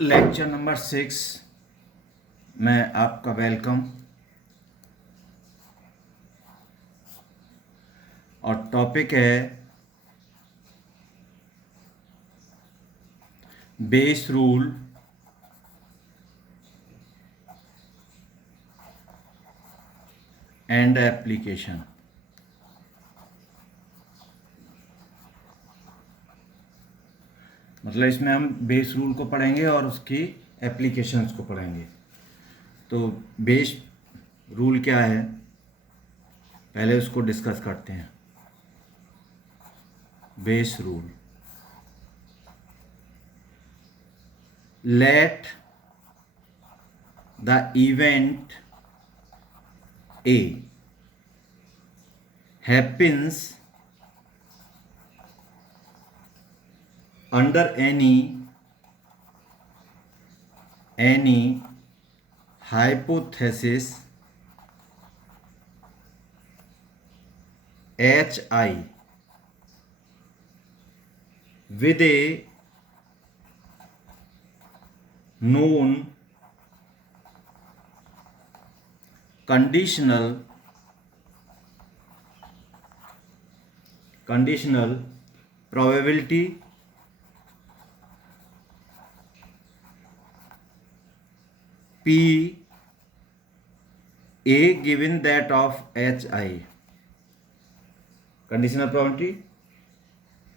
Lecture number 6 में आपका वेलकम। और टॉपिक है बेस रूल एंड एप्लीकेशन। मतलब इसमें हम बेस रूल को पढ़ेंगे और उसकी एप्लीकेशंस को पढ़ेंगे। तो बेस रूल क्या है, पहले उसको डिस्कस करते हैं। Base rule: let the event A happens under any hypothesis HI with a known conditional probability P A given that of HI. Conditional probability: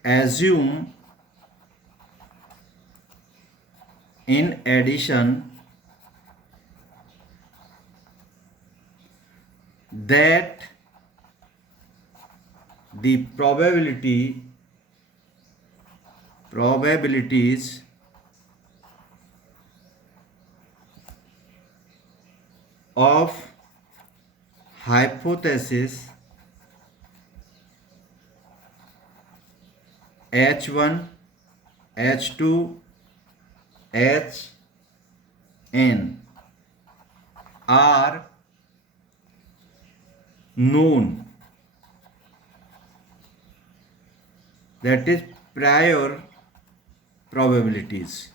assume in addition that the probabilities of hypothesis H1, H2, Hn are known, that is prior probabilities.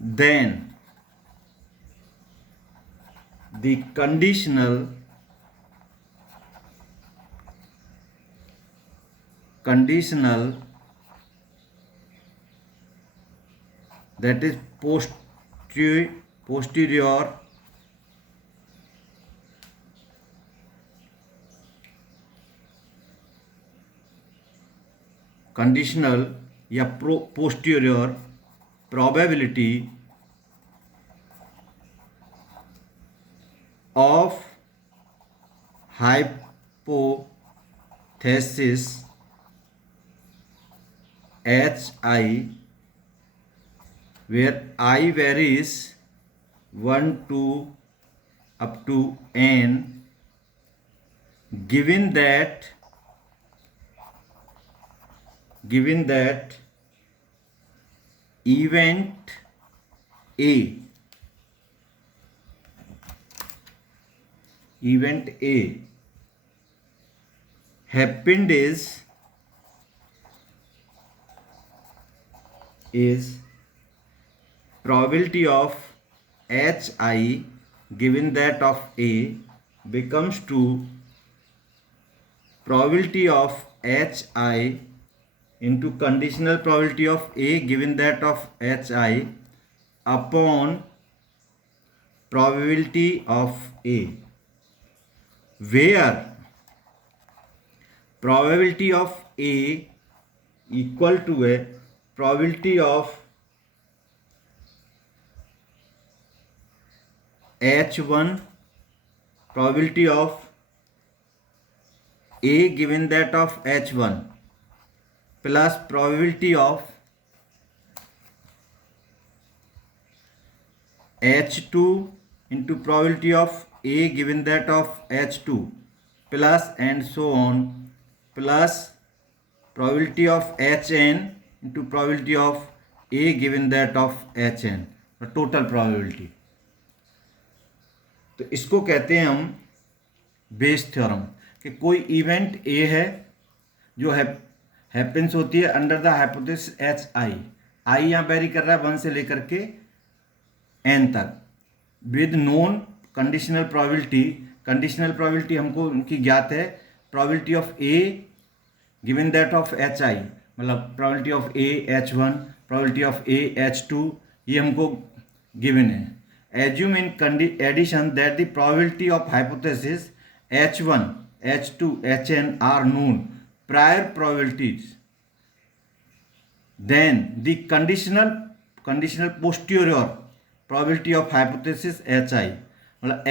Then the conditional that is posterior conditional या posterior probability of hypothesis HI where I varies 1 to up to n, given that event A happened is probability of HI given that of A becomes to probability of HI into conditional probability of A given that of HI upon probability of A, where probability of A equal to a probability of H1, probability of A given that of H1 plus probability of H2 into probability of A given that of H2 plus and so on plus probability of Hn into probability of A given that of Hn, total probability। तो इसको कहते हैं हम Bayes theorem कि कोई event A है जो हैपेंस होती है अंडर द हाइपोथेसिस एच आई यहाँ वेरी कर रहा है 1 से लेकर के n तक with known conditional probability. Conditional probability हमको उनकी ज्ञात है, probability of A given that of H I, मतलब probability of A H1, probability of A H2, ये हमको गिवन है। Assume in addition that the probability of hypothesis H1, H2, Hn are known prior probabilities, then the conditional posterior probability of hypothesis H I, मतलब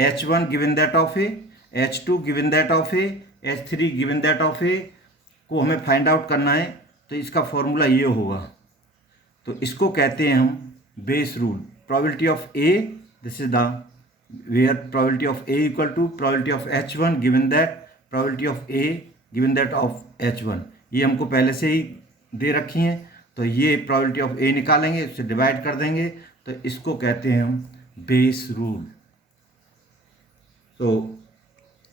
H1 given that of A, H2 given that of A, H3 given that of ए को हमें find out करना है। तो इसका फॉर्मूला ये होगा, तो इसको कहते हैं हम Bayes rule. Probability of A, this is the where probability of A equal to probability of H1 given that probability of A given that of H1, ये हमको पहले से ही दे रखी हैं। तो ये प्रोबेबिलिटी ऑफ ए निकालेंगे, इससे डिवाइड कर देंगे, तो इसको कहते हैं हम बेस रूल। तो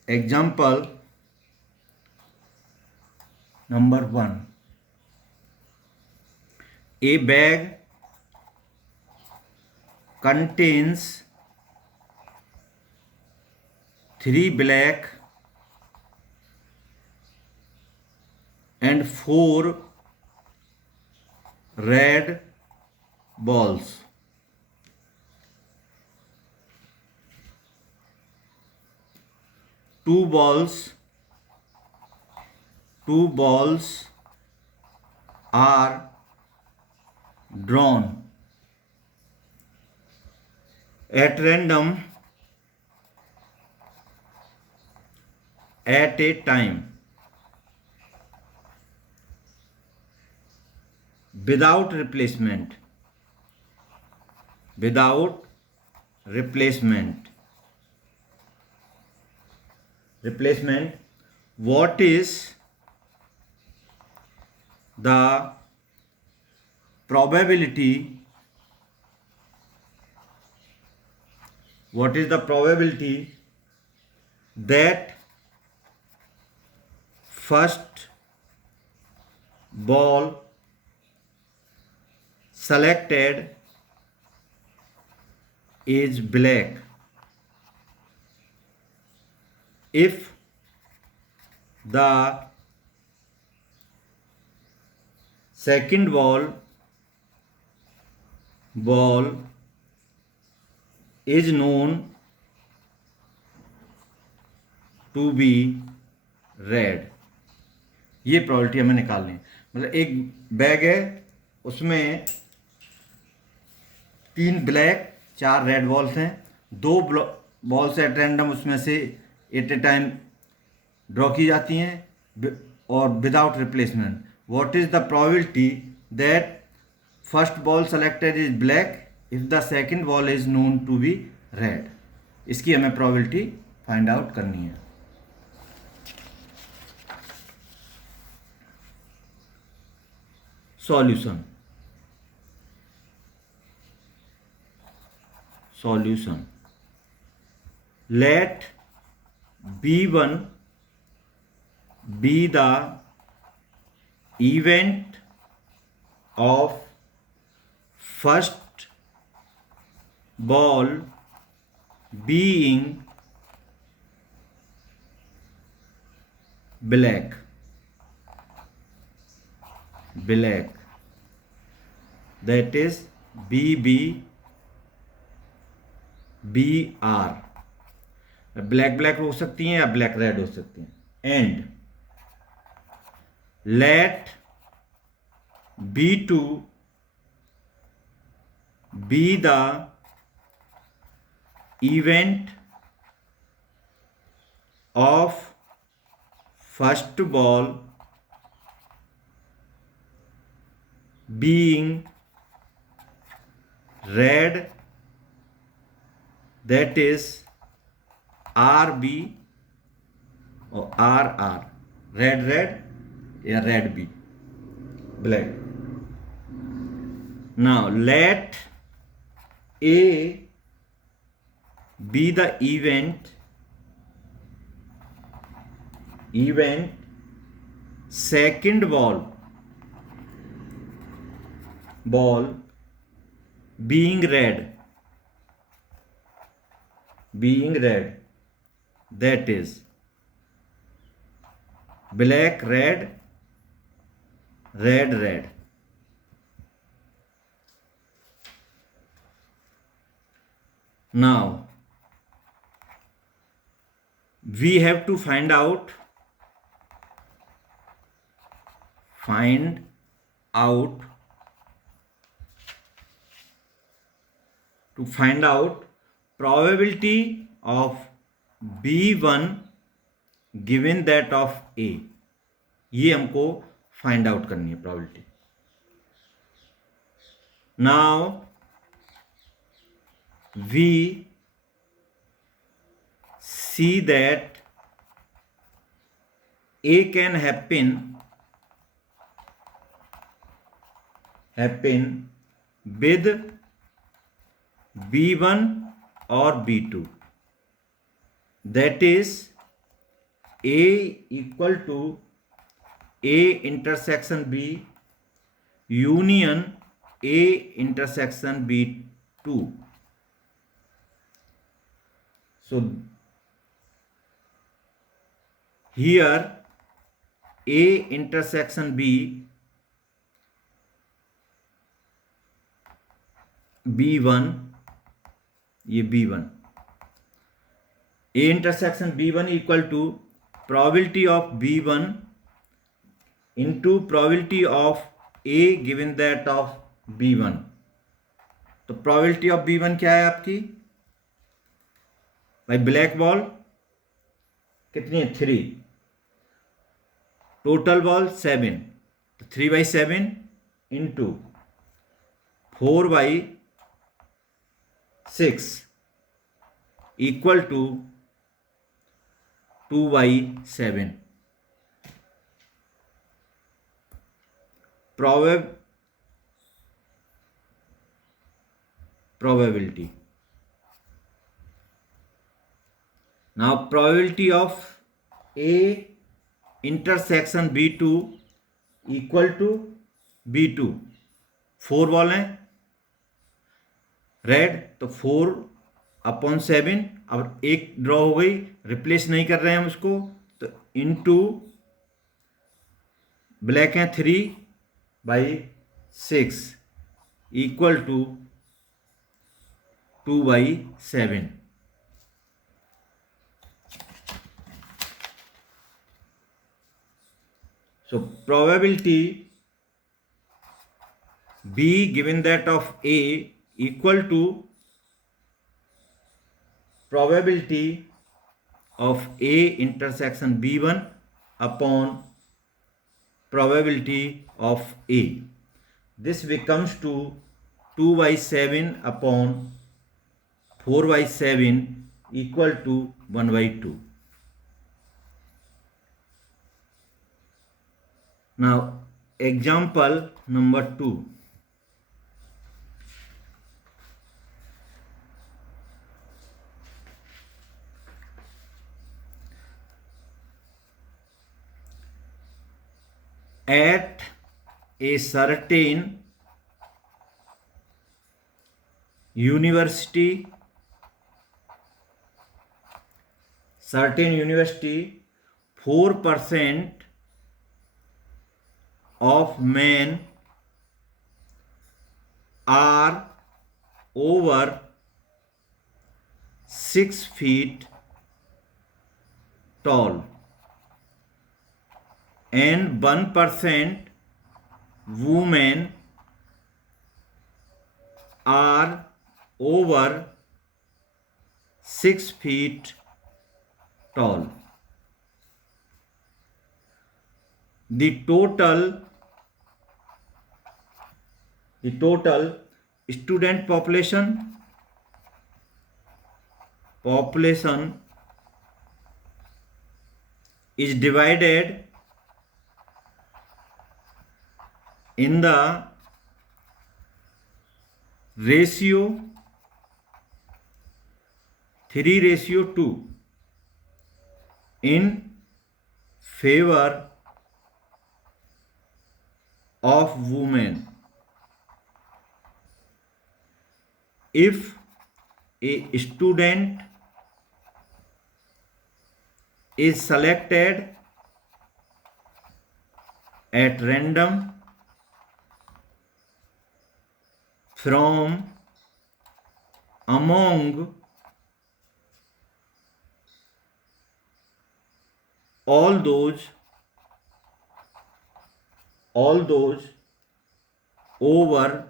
example number 1, a bag contains 3 black and 4 red balls. Two balls are drawn at random at a time without replacement. What is the probability that first ball selected is black if the second ball is known to be red? ये प्रोबेबिलिटी हमें निकालनी है। मतलब एक बैग है, उसमें 3 ब्लैक 4 red balls हैं, 2 balls at random उसमें से एट ए टाइम ड्रॉ की जाती हैं और without replacement. What is the probability that first ball selected is black if the second ball is known to be red? इसकी हमें प्रोबेबिलिटी फाइंड आउट करनी है। Solution let B1 be the event of first ball being black, that is BR। Black हो सकती हैं या black red हो सकती हैं। And let B2 be the event of first ball being red, that is RB or RR, red या red B, black। Now let A be the event second ball being red, that is black, red, red, red. Now we have to find out probability of B1 given that of A. ये हमको find out करनी है probability. Now we see that A can happen with B1 or B2, that is A equal to A intersection B union A intersection B2. So here A intersection B1, ये B1, A intersection B1 equal to probability of B1 into probability of A given that of B1. तो probability of B1 क्या है आपकी भाई? Black ball कितनी है? 3. Total ball 7, तो 3/7 into 4/6 equal to 2/7. probability. Now probability of A intersection B2 equal to B2. 4 बॉल हैं रेड, तो 4/7. अब एक ड्रॉ हो गई, रिप्लेस नहीं कर रहे हैं हम उसको, तो इनटू ब्लैक हैं 3/6 equal to 2/7. So probability B given that of A equal to probability of A intersection B1 upon probability of A. This becomes to 2/7 upon 4/7 equal to 1/2. Now example number 2. At a certain university, 4% of men are over 6 feet tall and 1% women are over 6 feet tall. The total student population is divided in the ratio 3:2 in favor of women. If a student is selected at random from among all those over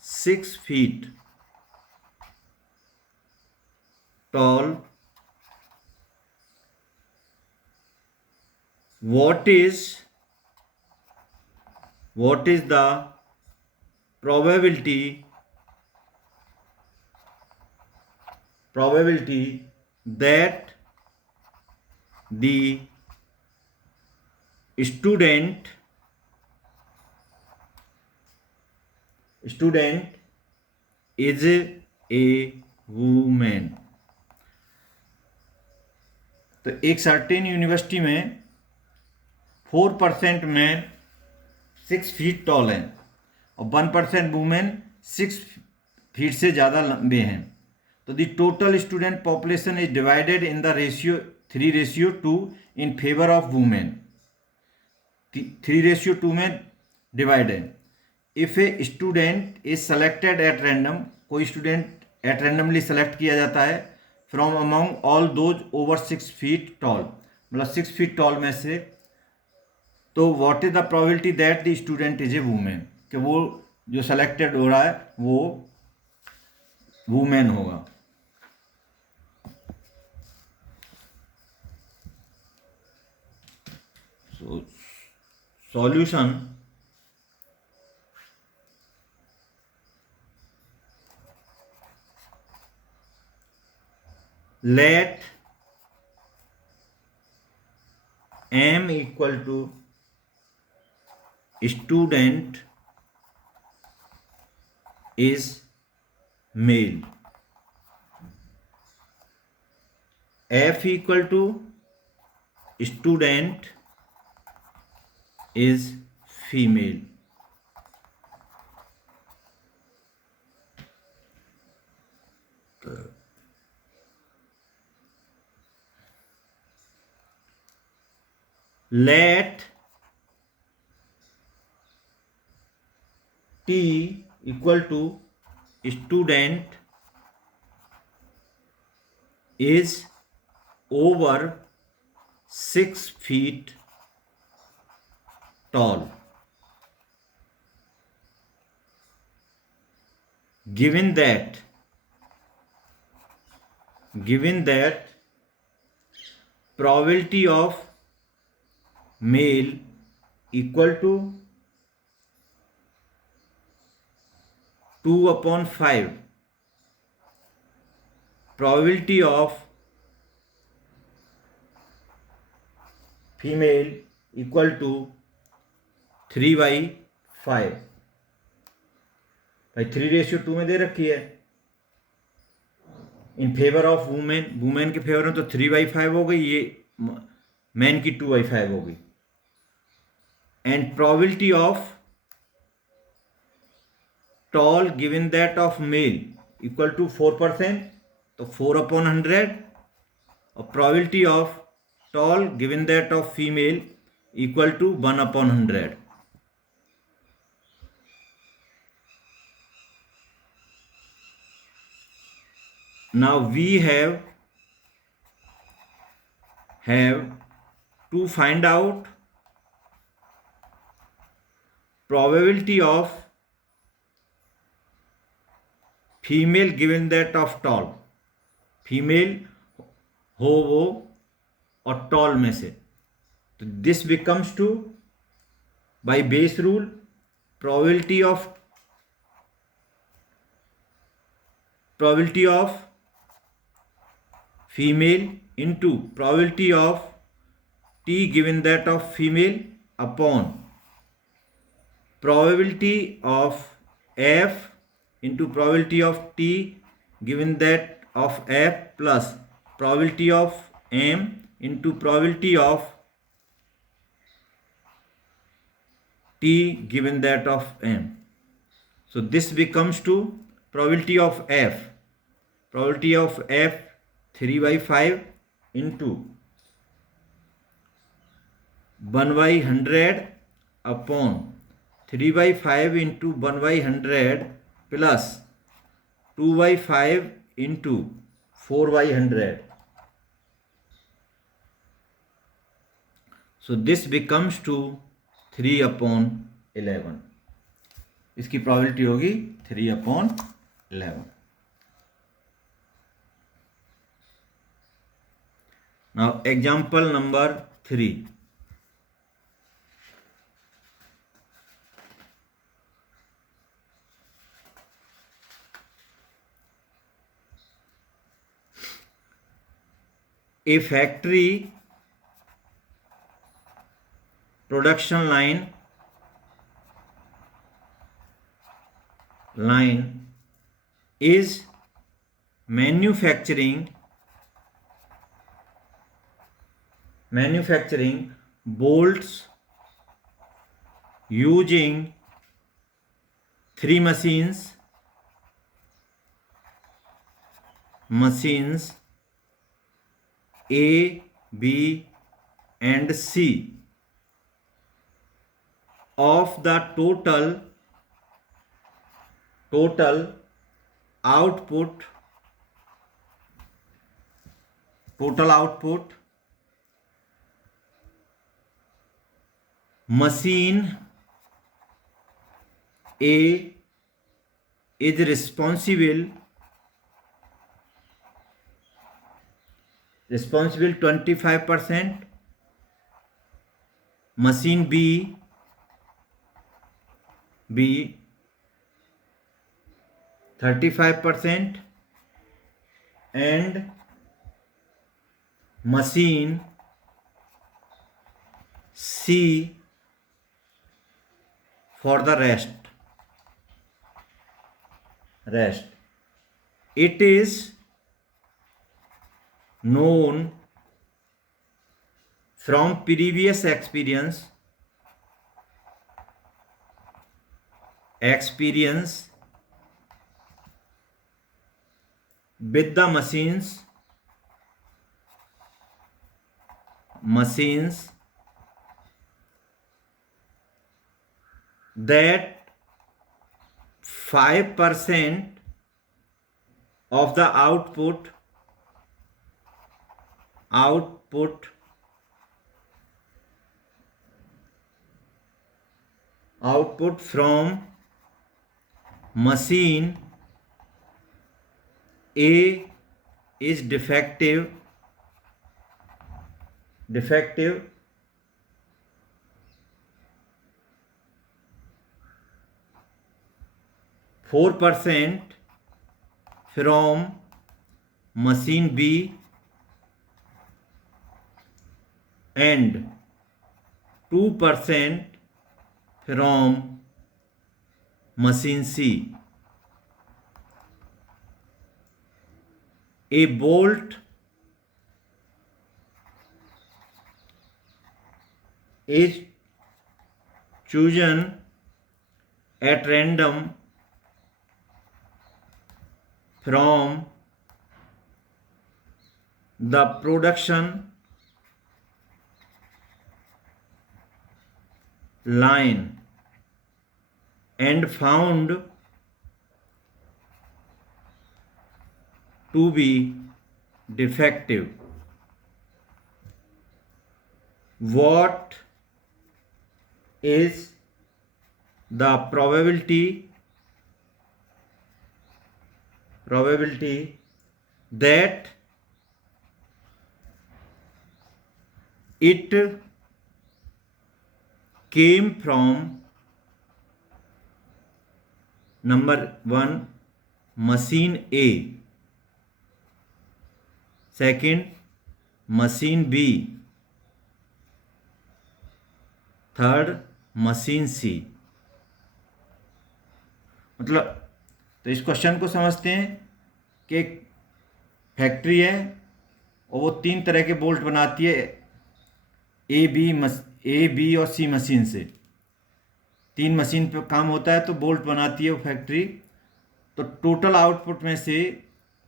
6 feet tall, what is the probability that the student is a woman. तो एक certain university में 4% मैन 6 feet tall हैं और 1% वुमेन 6 फीट से ज़्यादा लंबे हैं. तो the total student population is divided in the ratio 3:2 in favour of women. 3:2 में डिवाइड है. If a student is selected at random, कोई स्टूडेंट एट रैंडमली सेलेक्ट किया जाता है from among all those over 6 feet tall, मतलब 6 feet tall में से, तो what is the probability that the student is a women, कि वो जो सेलेक्टेड हो रहा है वो वुमेन होगा. So solution, let m equal to student is male, f equal to student is female. Let t equal to student is over 6 feet tall. Given that probability of male equal to 2/5, probability of female equal to 3/5. भाई 3:2 में दे रखी है. In favour of women के फेवर में तो 3/5 हो गई, ये मैन की 2/5 हो गई. And probability of tall given that of male equal to 4%, तो 4/100, और probability of tall given that of female equal to 1/100. Now we have to find out probability of female given that of tall, female हो वो और tall में से. तो this becomes to by Bayes rule probability of female into probability of t given that of female upon probability of f into probability of t given that of f plus probability of m into probability of T given that of M. So this becomes to probability of F. Probability of F 3 by 5 into 1 by 100 upon 3 by 5 into 1 by 100 plus 2 by 5 into 4 by 100. So this becomes to 3 upon 11. इसकी प्रोबेबिलिटी होगी 3 upon 11. Now example number 3. A factory production line is manufacturing bolts using 3 machines A, B and C. Of the total output machine A is responsible 25%, machine B 35% and machine C for the rest. It is known from previous experience with the machines that 5% of the output from machine A is defective 4% from machine B and 2% from machine C. A bolt is chosen at random from the production line and found to be defective. What is the probability that it came from number 1 machine A, second machine B, third machine C. मतलब तो इस क्वेश्चन को समझते हैं कि एक फैक्ट्री है और वो 3 तरह के बोल्ट बनाती है ए बी और सी मशीन से. 3 मशीन पे काम होता है तो बोल्ट बनाती है वो फैक्ट्री। तो टोटल आउटपुट में से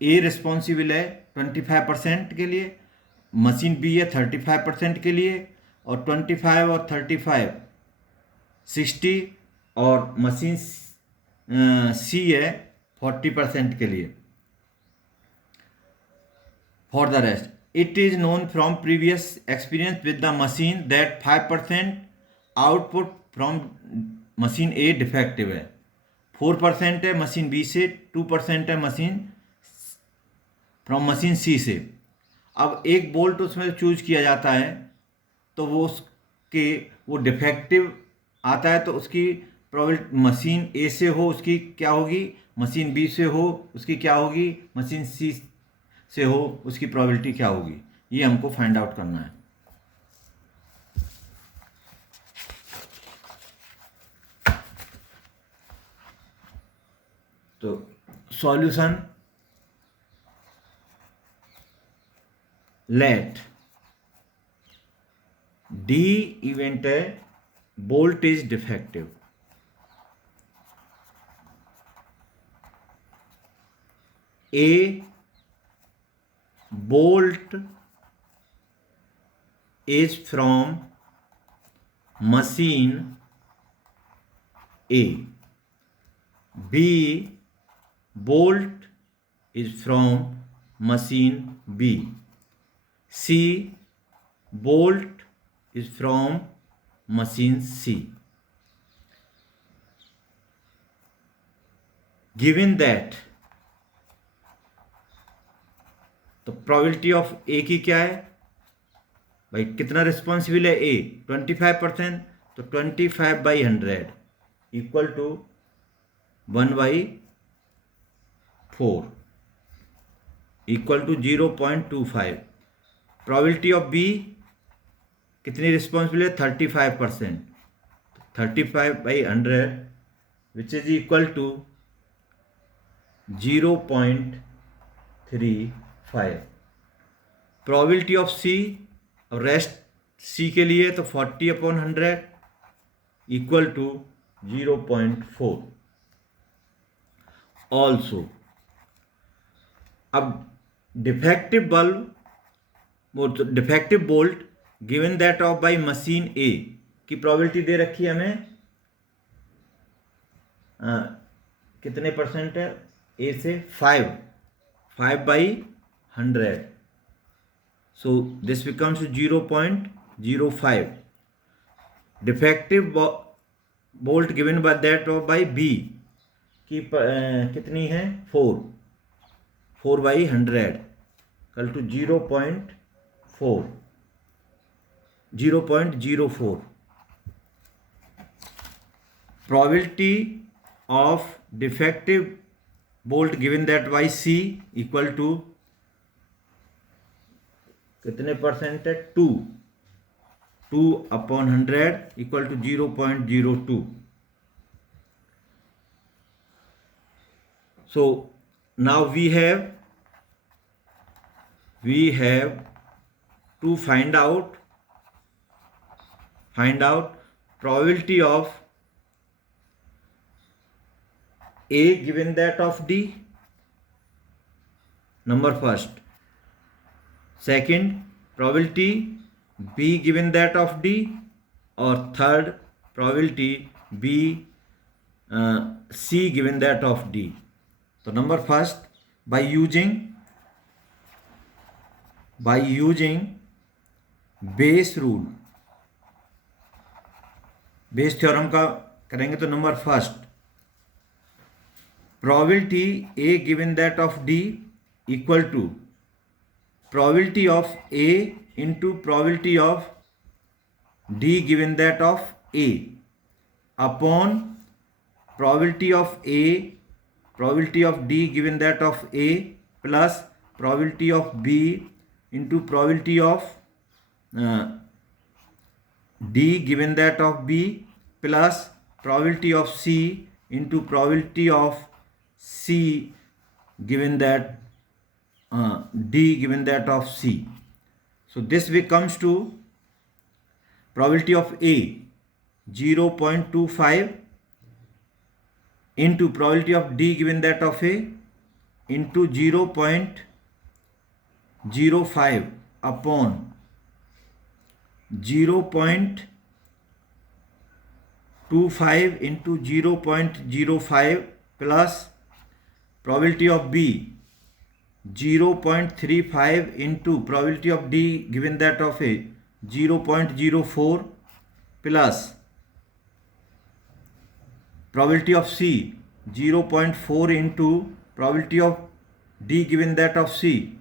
ए रिस्पॉन्सिबल है 25% के लिए, मशीन बी है 35% के लिए, और 25 और 35 60, और मशीन सी है 40% के लिए। For the rest, it is known from previous experience with the machine that 5% output from machine ए डिफेक्टिव है, 4% है मशीन बी से, 2% है मशीन फ्रॉम मशीन सी से। अब एक बोल्ट उसमें चूज किया जाता है तो वो डिफेक्टिव आता है तो उसकी प्रोबेबिलिटी मशीन ए से हो उसकी क्या होगी, मशीन बी से हो उसकी क्या होगी, मशीन सी से हो उसकी प्रोबेबिलिटी क्या होगी, ये हमको फाइंड आउट करना है। तो सॉल्यूशन, लेट डी इवेंट है bolt is defective, A bolt is from machine A, B bolt is from machine B, C bolt is from machine C. Given that, तो प्रोबेबिलिटी ऑफ ए की क्या है भाई, कितना रिस्पॉन्सिबल है ए 25%, तो 25/100 equal to 1/4 equal to 0.25। Probability of B कितनी responsible है 35%, 35/100 which is equal to 0.35। Probability of C, और रेस्ट सी के लिए तो 40/100 इक्वल टू 0.4 ऑल्सो। अब defective defective bolt given that of by machine A की प्रोबेबिलिटी दे रखी है हमें, कितने परसेंट है ए से 5/100, so this becomes 0.05। Defective bolt given by that of by B की कितनी है 4/100 equal to 0.04। Probability of defective bolt given that by C equal to कितने परसेंट है 2/100 equal to 0.02। so now we have to find out probability of A given that of D, number first. Second, probability B given that of D, or third, probability B C given that of D. So number first, by using Bayes rule, Bayes theorem का करेंगे तो number first, probability A given that of D equal to probability of A into probability of D given that of A upon probability of D given that of A plus probability of B into probability of D given that of B plus probability of C into probability of C given that D given that of C. So this becomes to probability of A 0.25 into probability of D given that of A into 0.05 upon 0.25 into 0.05 plus probability of B 0.35 into probability of D given that of A 0.04 plus probability of C 0.4 into probability of D given that of C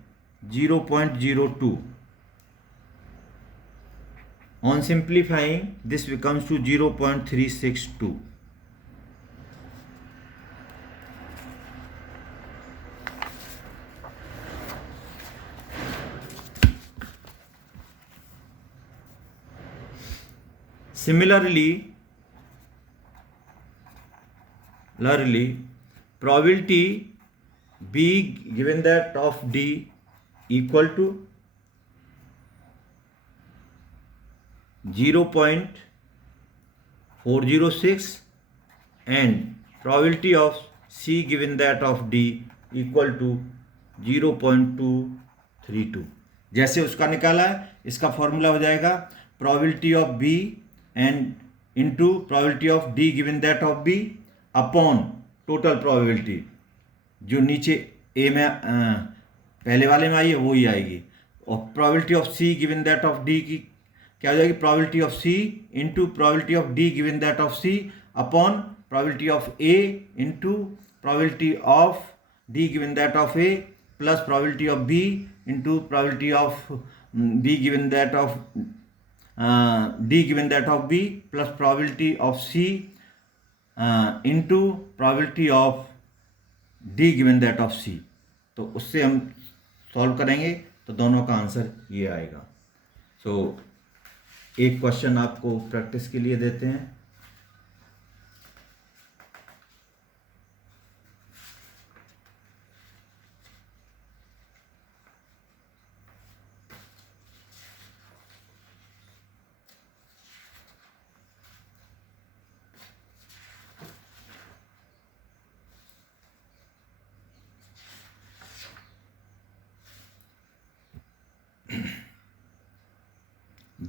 0.02. On simplifying, this becomes to 0.362. Similarly, probability B given that of D equal to 0.406 and probability of C given that of D equal to 0.232. जैसे उसका निकाला है, इसका फॉर्मूला हो जाएगा probability of B and into probability of D given that of B upon total probability जो नीचे ए में पहले वाले में आई है वही आएगी, और probability of C given that of D की क्या हो जाएगी, probability of C into probability of D given that of C upon probability of A into probability of D given that of A plus probability of B into probability of B given that of D given that of B plus probability of C into probability of D given that of C. तो उससे हम सॉल्व करेंगे तो दोनों का आंसर ये आएगा. सो एक क्वेश्चन आपको प्रैक्टिस के लिए देते हैं.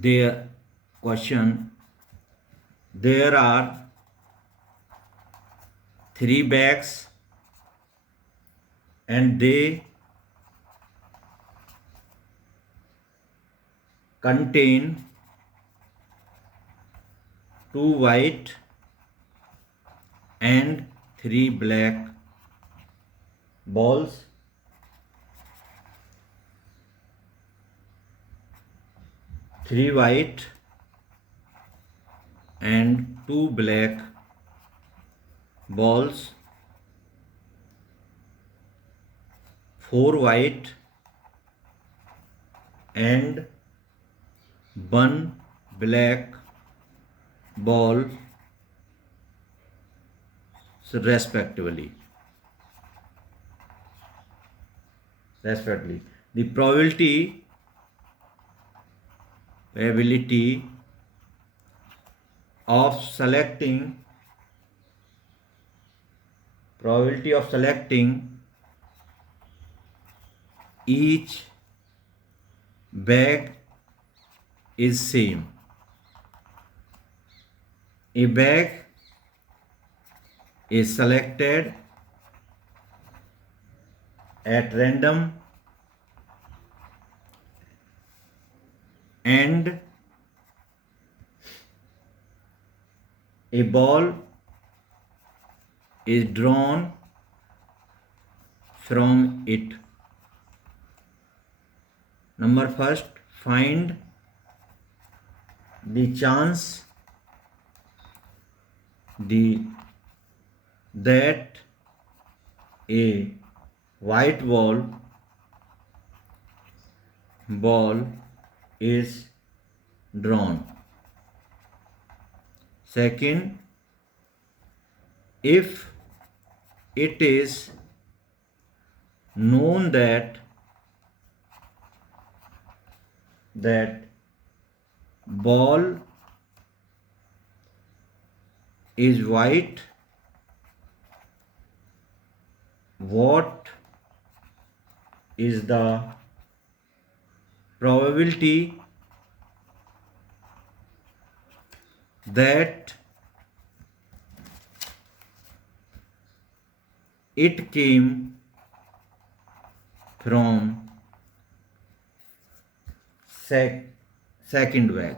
There question, there are 3 bags and they contain 2 white and 3 black balls. Three white and 2 black balls, 4 white and 1 black ball respectively. The probability of selecting each bag is same. A bag is selected at random and a ball is drawn from it. Number first, find the chance that a white ball is drawn. Second, if it is known that ball is white, what is the probability that it came from second bag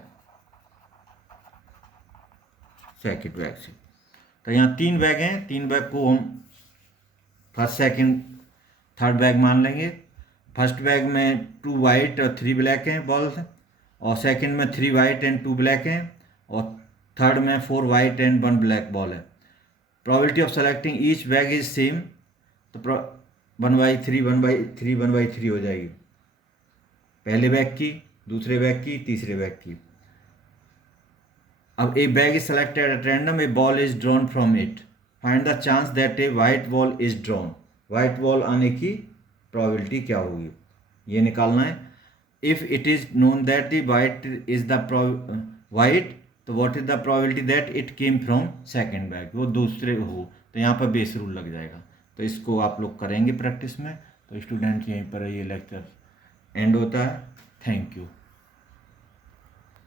से। तो यहाँ 3 बैग हैं, 3 बैग को हम first second third bag मान लेंगे। First bag में 2 वाइट और 3 ब्लैक हैं बॉल्स, और सेकंड में 3 वाइट एंड 2 ब्लैक हैं, और थर्ड में 4 वाइट एंड 1 ब्लैक बॉल है। Probability of selecting each bag is same, तो 1/3 1/3 1/3 हो जाएगी पहले बैग की, दूसरे बैग की, तीसरे बैग की। अब a bag is selected at random, a ball is drawn from it, find the chance that a white ball is drawn. White ball आने की प्रोबेबिलिटी क्या होगी ये निकालना है। If it is known that the white is the white, तो what is the probability that it came from second bag, वो दूसरे हो, तो यहाँ पर बेस रूल लग जाएगा। तो इसको आप लोग करेंगे प्रैक्टिस में। तो स्टूडेंट यहीं पर ये लेक्चर एंड होता है। Thank you.